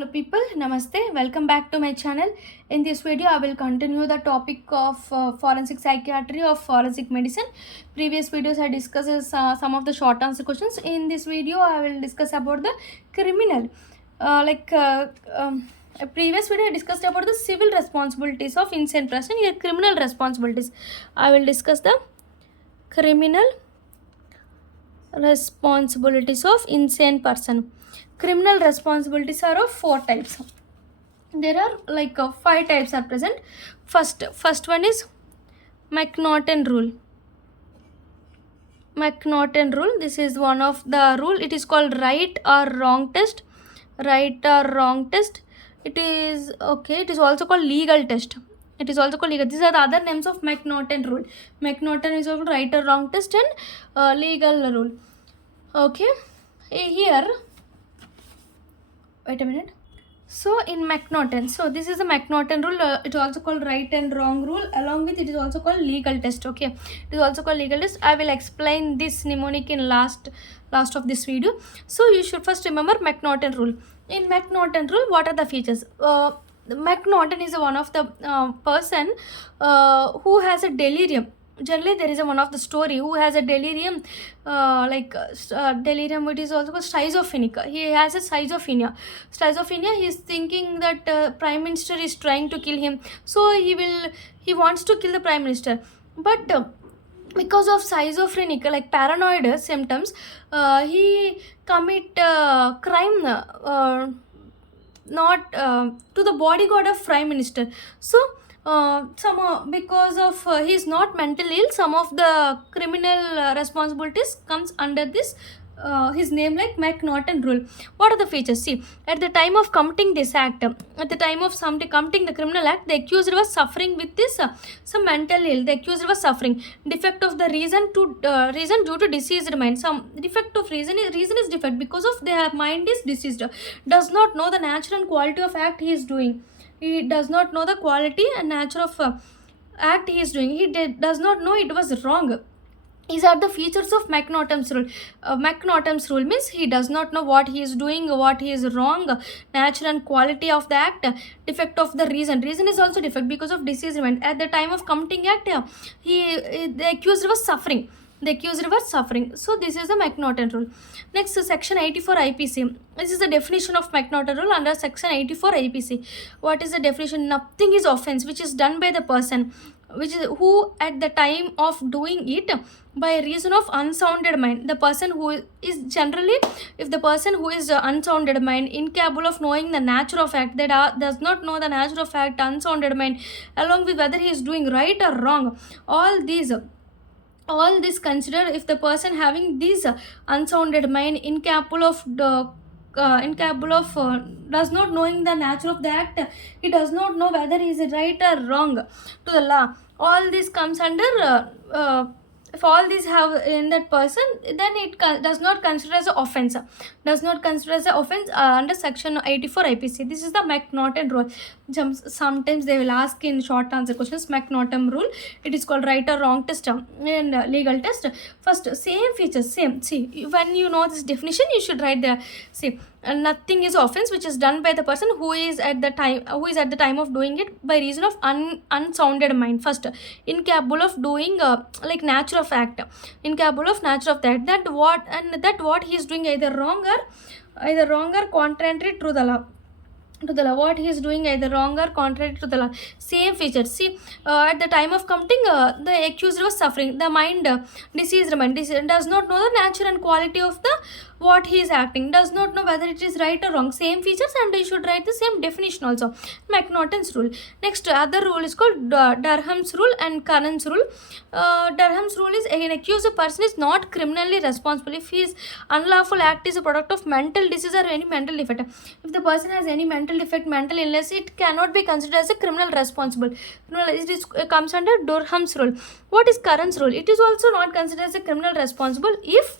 Hello people, namaste, welcome back to my channel. In this video I will continue the topic of forensic psychiatry of forensic medicine. Previous videos I discussed some of the short answer questions. In this video I will discuss about the criminal previous video I discussed about the civil responsibilities of insane person. Here criminal responsibilities. I will discuss the criminal responsibilities of insane person. Criminal responsibilities are of four types. There are five types are present. First one is McNaughton rule. McNaughton rule, this is one of the rule. It is called right or wrong test. Right or wrong test. It is also called legal test. It is also called legal. These are the other names of McNaughton rule. McNaughton is also right or wrong test and legal rule. Okay, here wait a minute. So in McNaughton, so this is the McNaughton rule. It is also called right and wrong rule. Along with it is also called legal test. Okay, it is also called legal test. I will explain this mnemonic in last of this video. So you should first remember McNaughton rule. In McNaughton rule, what are the features? McNaughton is one of the person who has a delirium. Generally there is one of the story who has a delirium, delirium. It is also called schizophrenic. He has a schizophrenia. He is thinking that prime minister is trying to kill him, so he wants to kill the prime minister, but because of schizophrenic paranoid symptoms, he commit crime, not to the bodyguard of prime minister. So because of he is not mentally ill, some of the criminal responsibilities comes under this his name, like McNaughton rule. What are the features? See, at the time of committing this act, at the time of somebody committing the criminal act, the accused was suffering with this some mental ill. The accused was suffering defect of the reason due to diseased mind. Some defect of reason is defect because of their mind is diseased. Does not know the nature and quality of act he is doing. He does not know the quality and nature of act he is doing. He does not know it was wrong. These are the features of McNaughton's rule. McNaughton's rule means he does not know what he is doing, what he is wrong, nature and quality of the act, defect of the reason. Reason is also defect because of disease event. At the time of committing act, the accused was suffering. So this is the McNaughton rule. Next, section 84 IPC. This is the definition of McNaughton rule under section 84 IPC. What is the definition? Nothing is offense which is done by the person who at the time of doing it by reason of unsounded mind. The person who is generally, if the person who is unsounded mind, incapable of knowing the nature of act, that does not know the nature of act, unsounded mind, along with whether he is doing right or wrong, all this consider if the person having this unsounded mind, incapable of does not knowing the nature of the act, he does not know whether he is right or wrong to the law. All this comes under if all these have in that person, then it does not consider as an offense. Under section 84 IPC. This is the McNaughton rule. Sometimes they will ask in short answer questions McNaughton rule. It is called right or wrong test and legal test. First, same features, same. See, when you know this definition, you should write there. See, nothing is offense which is done by the person who is at the time of doing it by reason of unsounded mind. First, incapable of doing nature of act, incapable of nature of that what he is doing either wrong or contrary to the law. What he is doing either wrong or contrary to the law. Same features. See, at the time of committing, the accused was suffering. The mind, diseased mind, does not know the nature and quality of the what he is acting. Does not know whether it is right or wrong. Same features, and you should write the same definition also. McNaughton's rule. Next, other rule is called Durham's rule and Curran's rule. Durham's rule is an accused person is not criminally responsible if his unlawful act is a product of mental disease or any mental defect. If the person has any mental defect, mental illness, it cannot be considered as a criminal responsible. It comes under Durham's rule. What is Curran's rule? It is also not considered as a criminal responsible if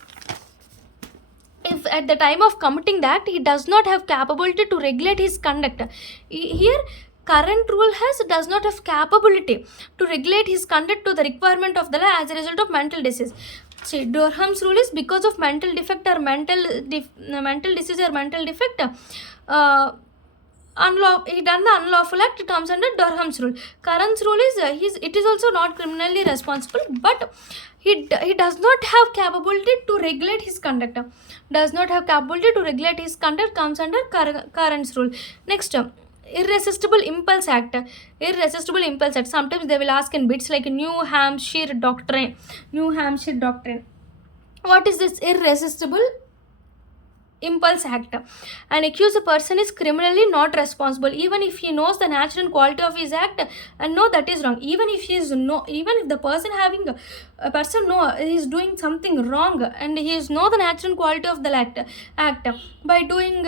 at the time of committing the act he does not have capability to regulate his conduct. Here current rule does not have capability to regulate his conduct to the requirement of the law as a result of mental disease. See, Durham's rule is because of mental defect or mental disease or mental defect, he done the unlawful act, it comes under Durham's rule. Curran's rule is it is also not criminally responsible, but he does not have capability to regulate his conduct. Does not have capability to regulate his conduct, comes under Curran's rule. Next, irresistible impulse act. Irresistible impulse act, sometimes they will ask in bits like New Hampshire doctrine. New Hampshire doctrine, what is this irresistible impulse act? An accused person is criminally not responsible even if he knows the nature and quality of his act and know that is wrong. Even if he is no, even if the person having a person know he is doing something wrong and he is know the nature and quality of the act by doing he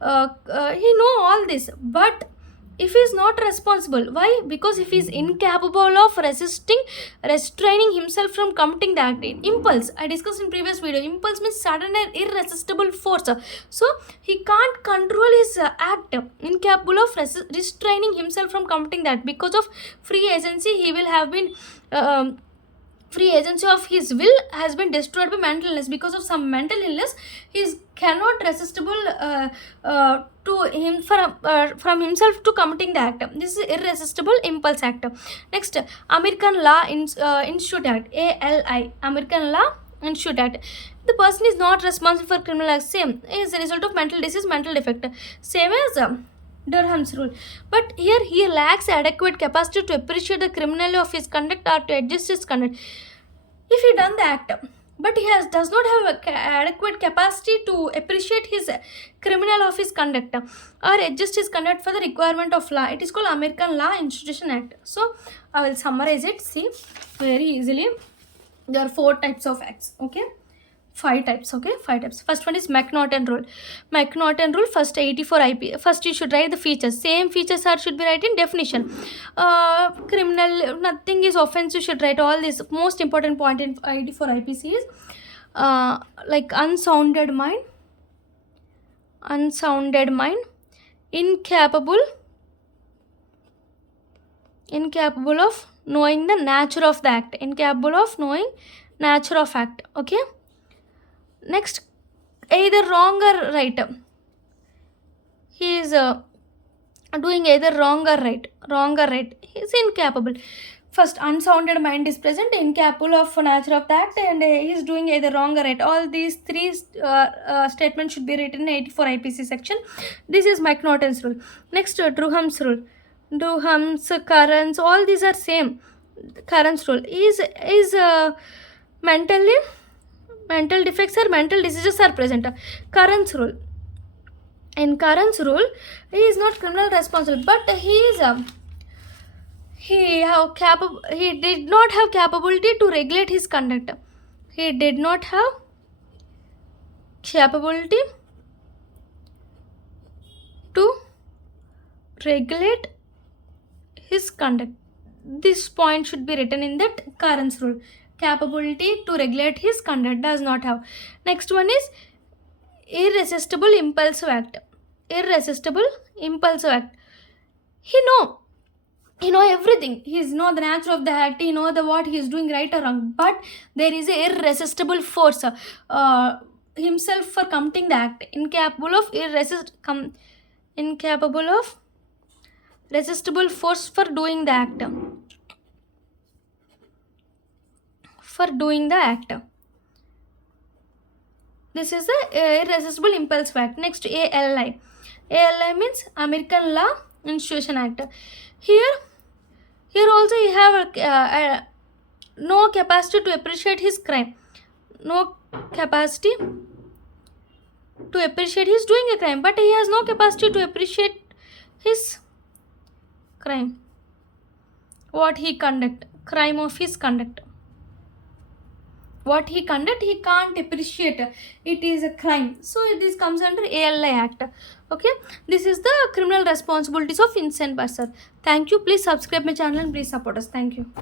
know all this, but if he is not responsible, why? Because if he is incapable of restraining himself from committing the act. Impulse, I discussed in previous video, impulse means sudden and irresistible force. So he can't control his act, incapable of restraining himself from committing that. Because of free agency, he will have been free agency of his will has been destroyed by mental illness. Because of some mental illness, he is cannot resistible to him from himself to committing the act. This is irresistible impulse act. Next, American Law Institute Act, ALI, American Law Institute Act. The person is not responsible for criminal acts, same is a result of mental disease, mental defect, same as Durham's rule. But here he lacks adequate capacity to appreciate the criminality of his conduct or to adjust his conduct. If he done the act, but he does not have adequate capacity to appreciate his criminal of his conduct or adjust his conduct for the requirement of law, it is called American Law Institution Act. So I will summarize it. See, very easily. There are 4 types of acts. Okay. 5 types. Okay, 5 types. First one is McNaughton rule. McNaughton rule, first 84 IP. First you should write the features. Same features should be written in definition. Criminal, nothing is offensive, should write all this. Most important point in 84 IPC is like unsounded mind, incapable of knowing the nature of the act, incapable of knowing nature of act. Okay. Next, either wrong or right. He is doing either wrong or right. He is incapable. First, unsounded mind is present, incapable of nature of the act, and he is doing either wrong or right. All these 3 statements should be written in 84 IPC section. This is McNaughton's rule. Next, Durham's rule. Durham's, Curran's, all these are same. Curran's rule is mental defects or mental diseases are present. Curran's rule. In Curran's rule, he is not criminal responsible, but he is he did not have capability to regulate his conduct. He did not have capability to regulate his conduct. This point should be written in that Curran's rule. Capability to regulate his conduct, does not have. Next one is irresistible impulsive act. Irresistible impulsive act. He know everything. He know the nature of the act. He know what he is doing right or wrong. But there is a irresistible force himself for committing the act. Incapable of resistible force for doing the act. This is the irresistible impulsive act. Next, ALI. ALI means American Law Institution Act. Here also you have no capacity to appreciate his crime. No capacity to appreciate his doing a crime, but he has no capacity to appreciate his crime. What he conduct, crime of his conduct. What he conduct, he can't appreciate. It is a crime. So this comes under ALI Act. Okay. This is the criminal responsibilities of innocent person. Thank you. Please subscribe my channel and please support us. Thank you.